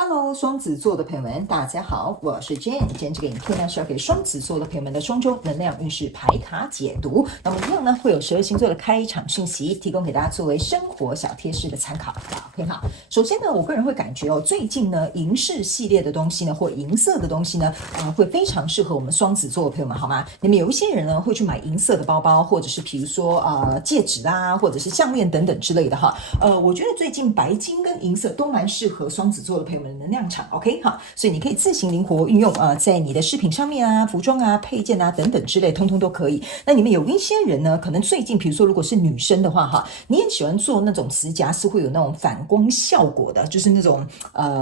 Hello，双子座的朋友们，大家好，我是 Jane。今天这个影片呢是要给双子座的朋友们的双周能量运势牌卡解读。那么一样呢会有12星座的开场讯息，提供给大家作为生活小贴士的参考。OK 好，首先呢，我个人会感觉最近呢银饰系列的东西呢，或银色的东西呢，会非常适合我们双子座的朋友们，好吗？你们有一些人呢会去买银色的包包，或者是比如说戒指啊，或者是项链等等之类的哈。我觉得最近白金跟银色都蛮适合双子座的朋友们。能量场 OK 哈，所以你可以自行灵活运用在你的饰品上面啊、服装啊、配件啊等等之类，通通都可以。那你们有一些人呢，可能最近比如说如果是女生的话哈，你也喜欢做那种指甲是会有那种反光效果的，就是那种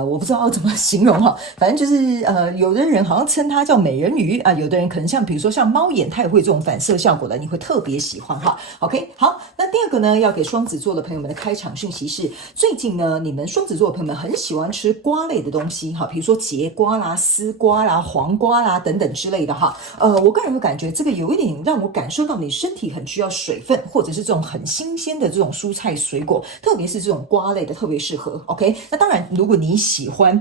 我不知道要怎么形容哈，反正就是有的人好像称它叫美人鱼啊，有的人可能像比如说像猫眼，它也会有这种反射效果的，你会特别喜欢哈。OK 好，那第二个呢，要给双子座的朋友们的开场讯息是，最近呢，你们双子座的朋友们很喜欢吃瓜类的东西哈，比如说节瓜啦、丝瓜啦、黄瓜啦等等之类的哈。我个人会感觉这个有一点让我感受到你身体很需要水分，或者是这种很新鲜的这种蔬菜水果，特别是这种瓜类的特别适合。OK， 那当然，如果你喜欢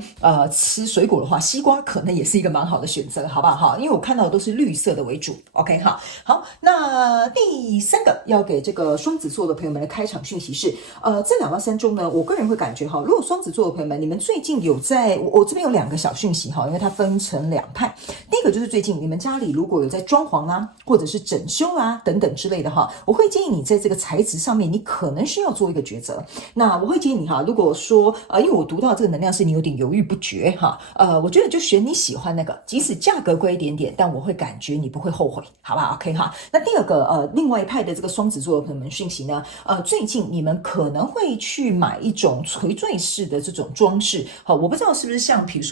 吃水果的话，西瓜可能也是一个蛮好的选择，好不好哈？因为我看到的都是绿色的为主。OK 哈，好，那第三个要给这个双子座的朋友们的开场讯息是，这2到3周呢，我个人会感觉哈，如果双子座的朋友们，你们最近有在我这边有2个小讯息哈，因为它分成2派。第一个就是最近你们家里如果有在装潢啊，或者是整修啊等等之类的哈，我会建议你在这个材质上面，你可能需要做一个抉择。那我会建议你哈，如果说因为我读到这个能量是你有点犹豫不决哈，我觉得就选你喜欢那个，即使价格贵一点点，但我会感觉你不会后悔，好不好 ？OK 哈。那第二个另外一派的这个双子座的朋友们讯息呢，最近你们可能会去买一种垂坠式的这种装饰，好，我不知道是不是像比如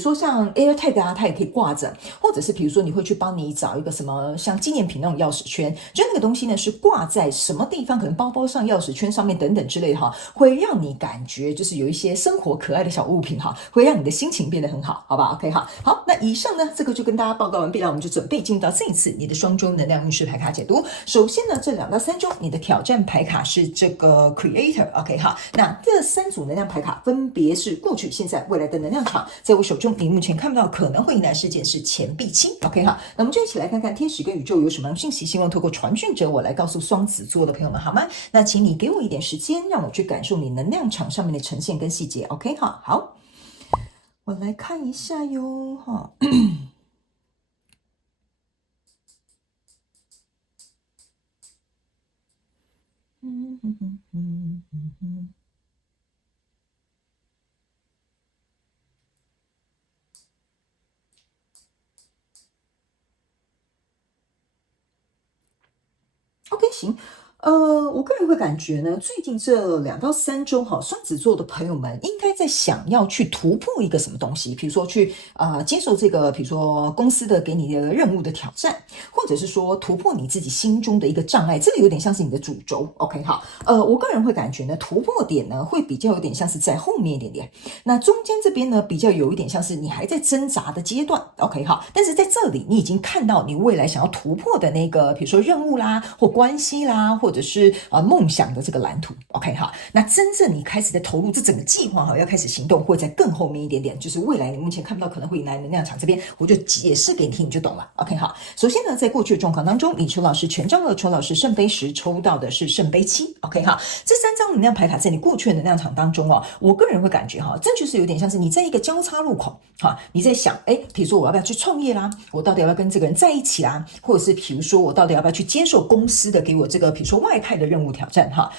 说像 AirTag 啊，它也可以挂着，或者是比如说你会去帮你找一个什么像纪念品那种钥匙圈，就那个东西呢是挂在什么地方，可能包包上、钥匙圈上面等等之类的哈，会让你感觉就是有一些生活可爱的小物品哈，会让你的心情变得很好，好吧 ？OK 哈，好，那以上呢这个就跟大家报告完毕了，我们就准备进入到这一次你的双周能量运势牌卡解读。首先呢，这2到3周你的挑战牌卡是这个 Creator，OK 哈，那这3组能量牌卡分别是过去、现在、未来的能量场。在我手中，你目前看不到可能会迎来事件是钱币7 ，OK 哈，那我们就一起来看看天使跟宇宙有什么讯息，希望透过传讯者我来告诉双子座的朋友们，好吗？那请你给我一点时间，让我去感受你能量场上面的呈现跟细节 ，OK 哈，好，我来看一下哟，哈。OK， 行。我个人会感觉呢，最近这2到3周哈，双子座的朋友们应该在想要去突破一个什么东西，比如说去接受这个，比如说公司的给你的任务的挑战，或者是说突破你自己心中的一个障碍，这个有点像是你的主轴。OK 好，我个人会感觉呢，突破点呢会比较有点像是在后面一点点，那中间这边呢比较有一点像是你还在挣扎的阶段。OK 好，但是在这里你已经看到你未来想要突破的那个，比如说任务啦，或关系啦，或者是梦想的这个蓝图 ，OK 哈，那真正你开始在投入这整个计划哈，要开始行动，或者在更后面一点点，就是未来你目前看不到可能会迎来能量场这边，我就解释给你听，你就懂了 ，OK 哈。首先呢，在过去的状况当中，李秋老师权杖2，邱老师圣杯10，抽到的是圣杯7 ，OK 哈。这3张能量牌卡在你过去的能量场当中哦，我个人会感觉哈，这就是有点像是你在一个交叉路口哈，你在想，比如说我要不要去创业啦，我到底要不要跟这个人在一起啦，或者是比如说我到底要不要去接受公司的给我这个比如说外派的任务挑战哈，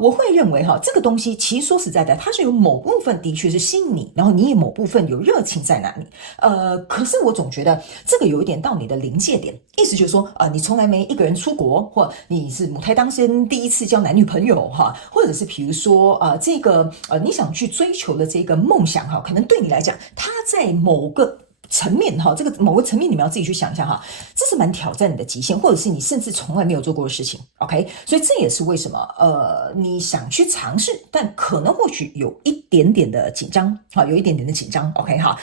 我会认为哈，这个东西其实说实在的，它是有某部分的确是吸引你，然后你也某部分有热情在那里，可是我总觉得这个有一点到你的临界点，意思就是说你从来没一个人出国，或你是母胎单身第一次交男女朋友哈，或者是比如说这个你想去追求的这个梦想哈，可能对你来讲，它在某个层面哈，这个某个层面你们要自己去想一下哈，这是蛮挑战你的极限，或者是你甚至从来没有做过的事情。OK， 所以这也是为什么你想去尝试，但可能或许有一点点的紧张，好，有一点点的紧张。OK 哈，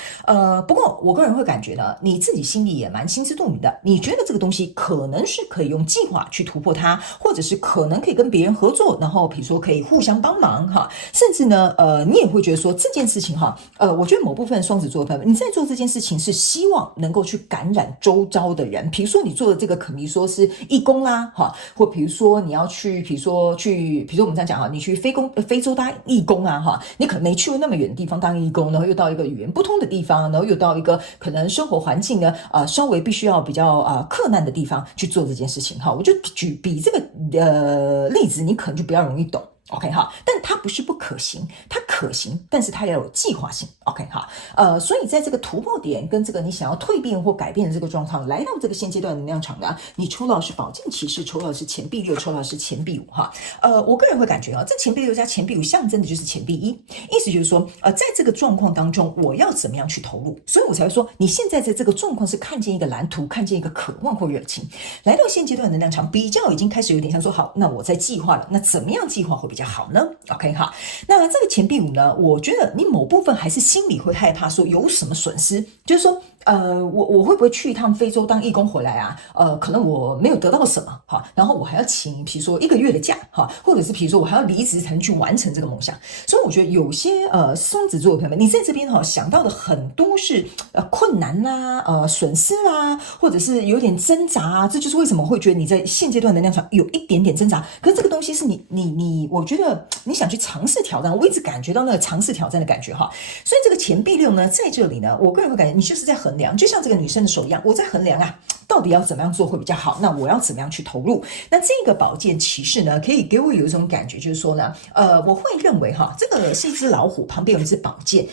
不过我个人会感觉呢，你自己心里也蛮心知肚明的，你觉得这个东西可能是可以用计划去突破它，或者是可能可以跟别人合作，然后比如说可以互相帮忙哈，甚至呢你也会觉得说这件事情哈，我觉得某部分双子座的朋友们，你在做这件事情是希望能够去感染周遭的人，比如说你做的这个可能说是义工啦哈，或比如说你要去，比如说我们这样讲哈，你去非洲当义工啊哈，你可能没去过那么远的地方当义工，然后又到一个语言不通的地方，然后又到一个可能生活环境呢稍微必须要比较困难的地方去做这件事情哈，我就比这个例子你可能就比较容易懂。OK 哈，但它不是不可行，它可行，但是它要有计划性。OK 哈，所以在这个突破点跟这个你想要蜕变或改变的这个状况，来到这个现阶段的能量场呢，你抽到的是宝剑骑士，抽到的是钱币六，抽到的是钱币五哈。我个人会感觉这钱币六加钱币五象征的就是钱币一，意思就是说在这个状况当中，我要怎么样去投入，所以我才会说你现在在这个状况是看见一个蓝图，看见一个渴望或热情，来到现阶段的能量场，比较已经开始有点像说好，那我在计划了，那怎么样计划会比较好呢 ？OK 哈，那这个钱币五呢，我觉得你某部分还是心里会害怕说有什么损失，就是说我会不会去一趟非洲当义工回来啊？可能我没有得到什么哈，然后我还要请比如说1个月的假哈，或者是比如说我还要离职才能去完成这个梦想。所以我觉得有些双子座的朋友们，你在这边哈想到的很多是困难啦、损失啦，或者是有点挣扎啊，这就是为什么会觉得你在现阶段能量场有一点点挣扎。可是这个东西是你，我觉得你想去尝试挑战，我一直感觉到那个尝试挑战的感觉哈。所以这个钱币六呢，在这里呢，我个人会感觉你就是在衡量，就像这个女生的手一样，我在衡量啊，到底要怎么样做会比较好？那我要怎么样去投入？那这个宝剑骑士呢，可以给我有一种感觉，就是说呢，我会认为哈，这个是一只老虎，旁边有一只宝剑，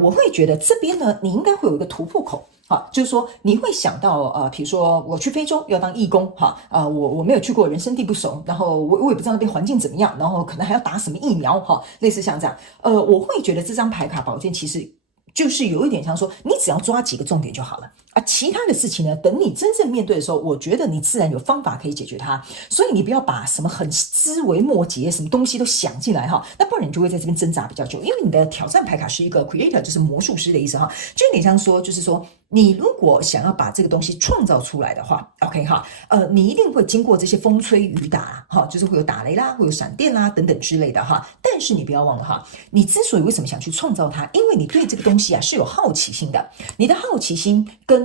我会觉得这边呢，你应该会有一个突破口。就是说你会想到比如说我去非洲要当义工哈，我没有去过，人生地不熟，然后我也不知道那边环境怎么样，然后可能还要打什么疫苗哈，类似像这样，我会觉得这张牌卡宝剑其实就是有一点像说，你只要抓几个重点就好了啊，其他的事情呢，等你真正面对的时候，我觉得你自然有方法可以解决它。所以你不要把什么很枝微末节什么东西都想进来哈，那不然你就会在这边挣扎比较久。因为你的挑战牌卡是一个 creator， 就是魔术师的意思哈，就有点像说，就是说你如果想要把这个东西创造出来的话 ，OK 哈，你一定会经过这些风吹雨打哈，就是会有打雷啦，会有闪电啦等等之类的哈。但是你不要忘了哈，你之所以为什么想去创造它，因为你对这个东西是有好奇心的，你的好奇心跟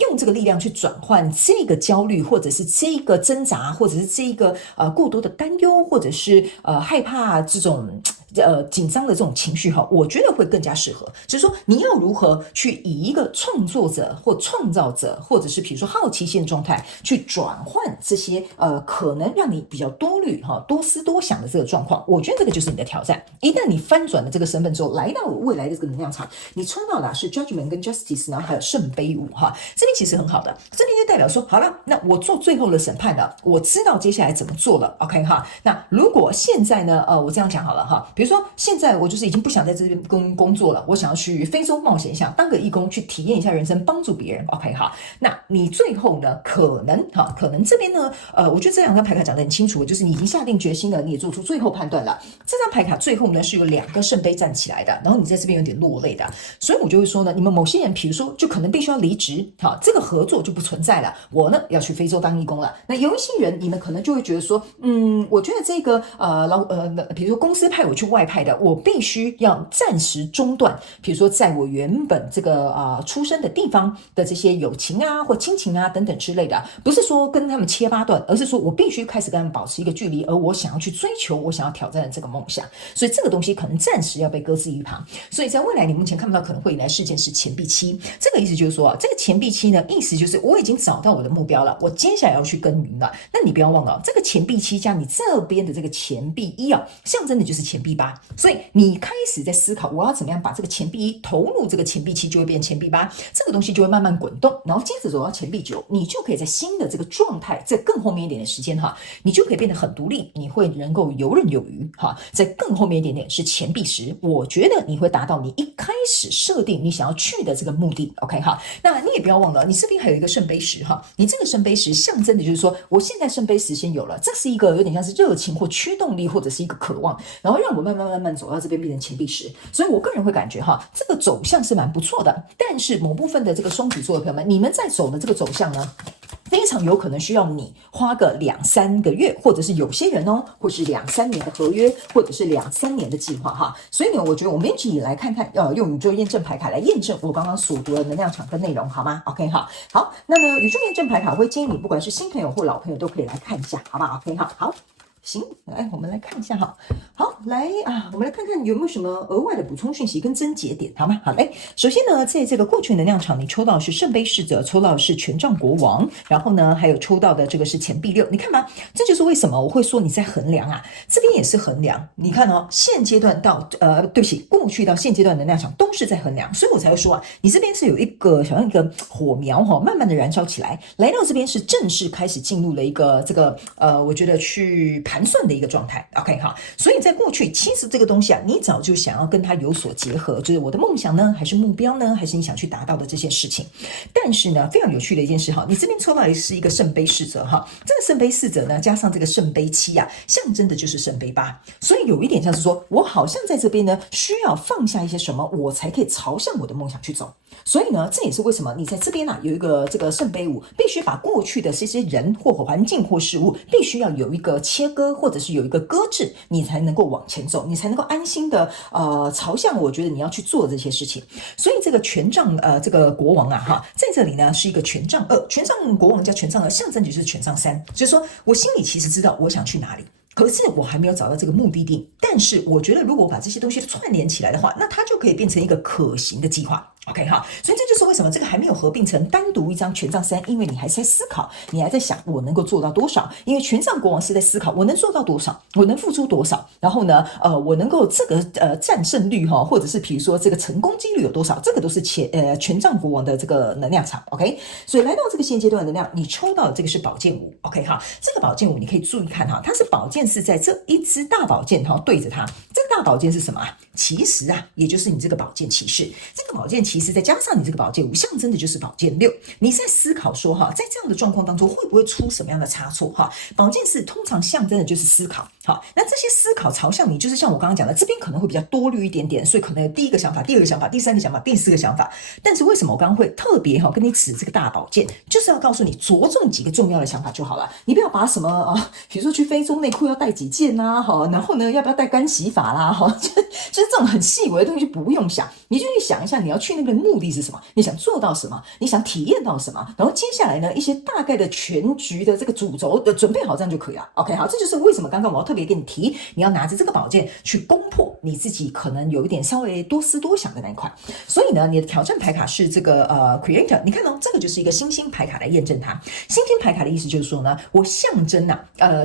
用这个力量去转换这个焦虑，或者是这个挣扎，或者是这个过多的担忧，或者是害怕这种紧张的这种情绪哈，我觉得会更加适合。就是说你要如何去以一个创作者或创造者，或者是比如说好奇心的状态去转换这些可能让你比较多虑哈、多思多想的这个状况，我觉得这个就是你的挑战。一旦你翻转了这个身份之后，来到未来的这个能量场，你抽到的是 Judgment 跟 Justice， 然后还有圣杯五哈，这边其实很好的，这边就代表说好了，那我做最后的审判了，我知道接下来怎么做了 ，OK 哈。那如果现在呢，我这样讲好了哈，比如说现在我就是已经不想在这边工作了，我想要去非洲冒险一下，当个义工去体验一下人生，帮助别人 ，OK 哈。那你最后呢，可能这边呢，我觉得这两张牌卡讲得很清楚，就是你已经下定决心了，你也做出最后判断了。这张牌卡最后呢是有2个圣杯站起来的，然后你在这边有点落泪的，所以我就会说呢，你们某些人，比如说就可能必须要离职，好，这个合作就不存在了。我呢要去非洲当义工了。那有一些人，你们可能就会觉得说，我觉得这个比如说公司派我去外派的，我必须要暂时中断，比如说在我原本这个出生的地方的这些友情啊或亲情啊等等之类的，不是说跟他们切八段，而是说我必须开始跟他们保持一个距离，而我想要去追求我想要挑战的这个梦想，所以这个东西可能暂时要被搁置一旁。所以在未来你目前看不到可能会迎来事件是钱币7，这个意思就就是说，这个钱币七呢，意思就是我已经找到我的目标了，我接下来要去耕耘了。那你不要忘了，这个钱币七加你这边的这个钱币一啊，象征的就是钱币八。所以你开始在思考，我要怎么样把这个钱币一投入这个钱币七，就会变钱币八，这个东西就会慢慢滚动，然后接着走到钱币九，你就可以在新的这个状态，在更后面一点的时间哈，你就可以变得很独立，你会能够游刃有余哈。在更后面一点点是钱币十，我觉得你会达到你一开始设定你想要去的这个目的 ，OK 哈。那你也不要忘了，你这边还有一个圣杯十哈，你这个圣杯十象征的就是说，我现在圣杯十先有了，这是一个有点像是热情或驱动力，或者是一个渴望，然后让我慢慢走到这边变成钱币十。所以我个人会感觉哈，这个走向是蛮不错的，但是某部分的这个双子座的朋友们，你们在走的这个走向呢，非常有可能需要你花个2-3个月，或者是有些人哦，或是2-3年的合约，或者是2-3年的计划哈。所以呢，我觉得我们一起来看看，用宇宙验证牌卡来验证我刚刚所读的能量场跟内容，好吗 ？OK 哈，好，那么宇宙验证牌卡会建议你，不管是新朋友或老朋友，都可以来看一下，好不好 ？OK 哈，好。行，来，我们来看一下哈。好，来啊，我们来看看有没有什么额外的补充讯息跟症结点，好吗？好嘞。首先呢，在这个过去能量场，你抽到的是圣杯侍者，抽到的是权杖国王，然后呢，还有抽到的这个是钱币六。你看嘛，这就是为什么我会说你在衡量啊，这边也是衡量。你看哦，现阶段到对不起，过去到现阶段能量场都是在衡量，所以我才会说啊，你这边是有一个好像一个火苗哈，慢慢的燃烧起来，来到这边是正式开始进入了一个这个我觉得去盘算的一个状态 ，OK 哈，所以在过去其实这个东西啊，你早就想要跟它有所结合，就是我的梦想呢，还是目标呢，还是你想去达到的这些事情。但是呢，非常有趣的一件事哈，你这边抽到的是一个圣杯侍者哈，这个圣杯侍者呢，加上这个圣杯七啊，象征的就是圣杯八，所以有一点像是说我好像在这边呢，需要放下一些什么，我才可以朝向我的梦想去走。所以呢，这也是为什么你在这边啊有一个这个圣杯五，必须把过去的这些人或环境或事物，必须要有一个切割，或者是有一个搁置，你才能够往前走，你才能够安心的朝向我觉得你要去做的这些事情。所以这个权杖这个国王啊哈，在这里呢是一个权杖二，权杖国王加权杖二，象征就是权杖三，就是说我心里其实知道我想去哪里。可是我还没有找到这个目的地，但是我觉得如果我把这些东西串联起来的话，那它就可以变成一个可行的计划。OK 哈，所以这就是为什么这个还没有合并成单独一张权杖三，因为你还在思考，你还在想我能够做到多少。因为权杖国王是在思考我能做到多少，我能付出多少，然后呢，我能够这个战胜率哈，或者是比如说这个成功几率有多少，这个都是权杖国王的这个能量场。OK， 所以来到这个现阶段的能量，你抽到的这个是宝剑五。OK 哈，这个宝剑五你可以注意看哈，它是宝剑是在这一支大宝剑哈对着它，这个大宝剑是什么啊？其实啊，也就是你这个宝剑骑士，这个宝剑骑士再加上你这个宝剑五，象征的就是宝剑六。你在思考说哈，在这样的状况当中，会不会出什么样的差错哈？宝剑四通常象征的就是思考，好，那这些思考朝向你，就是像我刚刚讲的，这边可能会比较多虑一点点，所以可能有第一个想法、第二个想法、第三个想法、第四个想法。但是为什么我刚刚会特别跟你指这个大宝剑，就是要告诉你着重几个重要的想法就好了，你不要把什么比如说去非洲内裤要带几件啊，然后呢要不要带干洗法啦，就是这种很细微的东西不用想，你就去想一下你要去那个目的是什么，你想做到什么，你想体验到什么，然后接下来呢一些大概的全局的这个主轴的准备好，这样就可以了。OK， 好，这就是为什么刚刚我要特别跟你提，你要拿着这个宝剑去攻破你自己可能有一点稍微多思多想的那一块。所以呢，你的挑战牌卡是这个Creator， 你看哦，这个就是一个星星牌卡来验证它。星星牌卡的意思就是说呢，我象征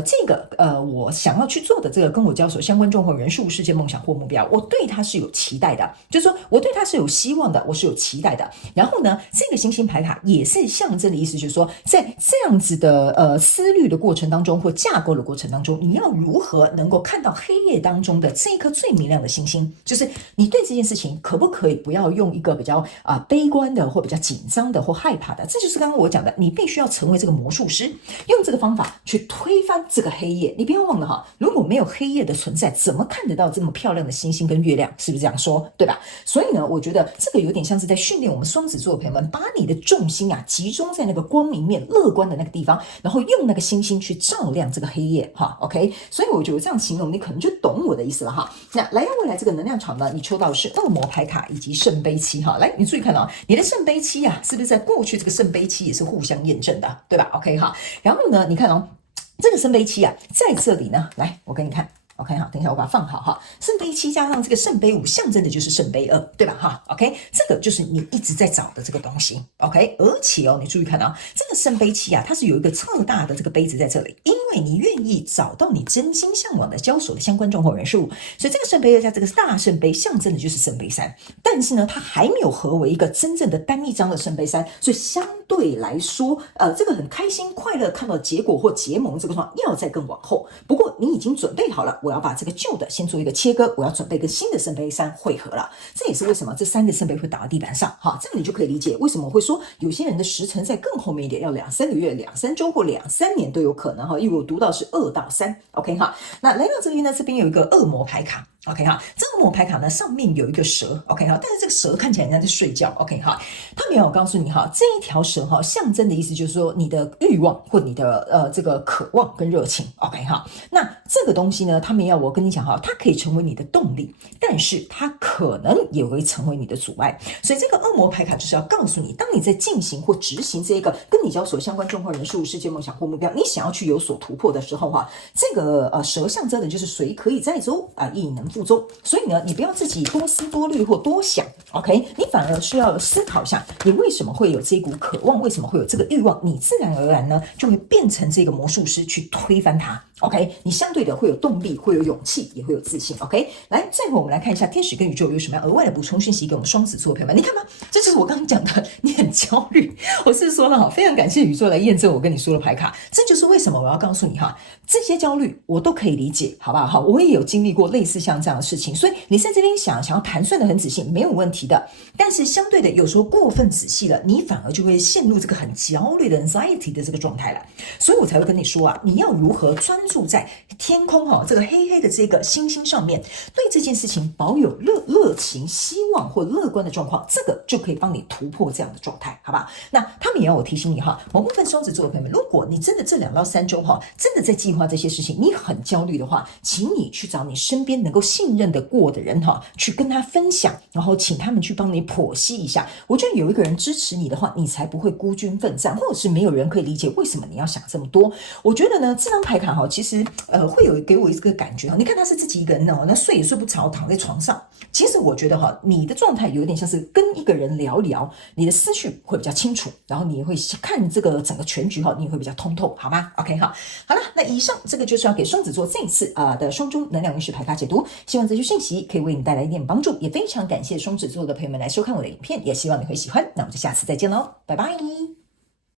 这个我想要去做的这个跟我交手相关状况、人事物、世界、梦想或目标，我对它是有期待的，就是说我对它是有希望的，我是有期待的。然后呢，这个星星牌卡也是象征的意思，就是说在这样子的思虑的过程当中或架构的过程当中，你要如何能够看到黑夜当中的这一颗最明亮的星星，就是你对这件事情可不可以不要用一个比较悲观的或比较紧张的或害怕的，这就是刚刚我讲的，你必须要成为这个魔术师，用这个方法去推翻这个黑夜。你不要忘了哈，如果没有黑夜的存在，怎么看得到这么漂亮的星星跟月亮？是不是这样说？对吧？所以呢，我觉得这个有点像是在训练我们双子座的朋友们，把你的重心集中在那个光明面、乐观的那个地方，然后用那个星星去照亮这个黑夜哈。OK， 所以我觉得这样形容，你可能就懂我的意思了哈。那来到未来这个能量场呢，你抽到的是恶魔牌卡以及圣杯七哈。来，你注意看你的圣杯七是不是在过去这个圣杯七也是互相验证的，对吧？OK 哈。然后呢，你看这个圣杯七在这里呢，来，我给你看。OK 哈，等一下我把它放好哈。圣杯7加上这个圣杯5，象征的就是圣杯2，对吧哈 ？OK， 这个就是你一直在找的这个东西 ，OK。而且你注意看啊，这个圣杯7啊，它是有一个特大的这个杯子在这里，因为你愿意找到你真心向往的交手的相关状况人数，所以这个圣杯2加这个大圣杯，象征的就是圣杯3。但是呢，它还没有合为一个真正的单一张的圣杯3，所以相对来说，这个很开心快乐看到结果或结盟这个状况要再更往后。不过你已经准备好了，我要把这个旧的先做一个切割，我要准备跟新的圣杯3汇合了。这也是为什么这3个圣杯会打到地板上哈，这样你就可以理解为什么我会说有些人的时辰在更后面一点，要2-3个月、2-3周或2-3年都有可能哈，因为我读到是2到3 ，OK 哈。那来到这边呢，这边有一个恶魔牌卡。OK 哈，这个恶魔牌卡呢上面有一个蛇 ，OK 哈，但是这个蛇看起来像在睡觉 ，OK 哈。他没有告诉你哈，这一条蛇哈象征的意思就是说你的欲望或你的这个渴望跟热情 ，OK 哈。那这个东西呢，他们要我跟你讲哈，它可以成为你的动力，但是它可能也会成为你的阻碍。所以这个恶魔牌卡就是要告诉你，当你在进行或执行这个跟你交手相关状况人数、世界梦想或目标，你想要去有所突破的时候哈，这个蛇象征的就是水可以载舟亦能覆舟。所以呢，你不要自己多思多虑或多想 ，OK？ 你反而需要思考一下，你为什么会有这股渴望，为什么会有这个欲望，你自然而然呢就会变成这个魔术师去推翻它。OK， 你相对的会有动力，会有勇气，也会有自信。OK， 来，最后我们来看一下天使跟宇宙有什么样额外的补充讯息给我们双子座的朋友们。你看吗？这就是我刚刚讲的，你很焦虑。我是说了哈，非常感谢宇宙来验证我跟你说的牌卡。这就是为什么我要告诉你哈，这些焦虑我都可以理解，好不好？好，我也有经历过类似像这样的事情，所以你在这边想要盘算的很仔细，没有问题的。但是相对的，有时候过分仔细了，你反而就会陷入这个很焦虑的 anxiety 的这个状态了。所以我才会跟你说啊，你要如何专注在天空这个黑黑的这个星星上面，对这件事情保有热情、希望或乐观的状况，这个就可以帮你突破这样的状态，好吧？那他们也要我提醒你哈，某部分双子座的朋友们，如果你真的这2到3周真的在计划这些事情，你很焦虑的话，请你去找你身边能够信任的过的人去跟他分享，然后请他们去帮你剖析一下。我觉得有一个人支持你的话，你才不会孤军奋战，或者是没有人可以理解为什么你要想这么多。我觉得呢，这张牌卡其实会有给我一个感觉你看他是自己一个人那睡也睡不着，躺在床上。其实我觉得你的状态有点像是跟一个人聊聊，你的思绪会比较清楚，然后你会看这个整个全局你也会比较通透，好吗 ？OK 好了，那以上这个就是要给双子座这一次的双周能量运势牌卡解读，希望这些讯息可以为你带来一点帮助，也非常感谢双子座的朋友们来收看我的影片，也希望你会喜欢。那我们就下次再见喽，拜拜。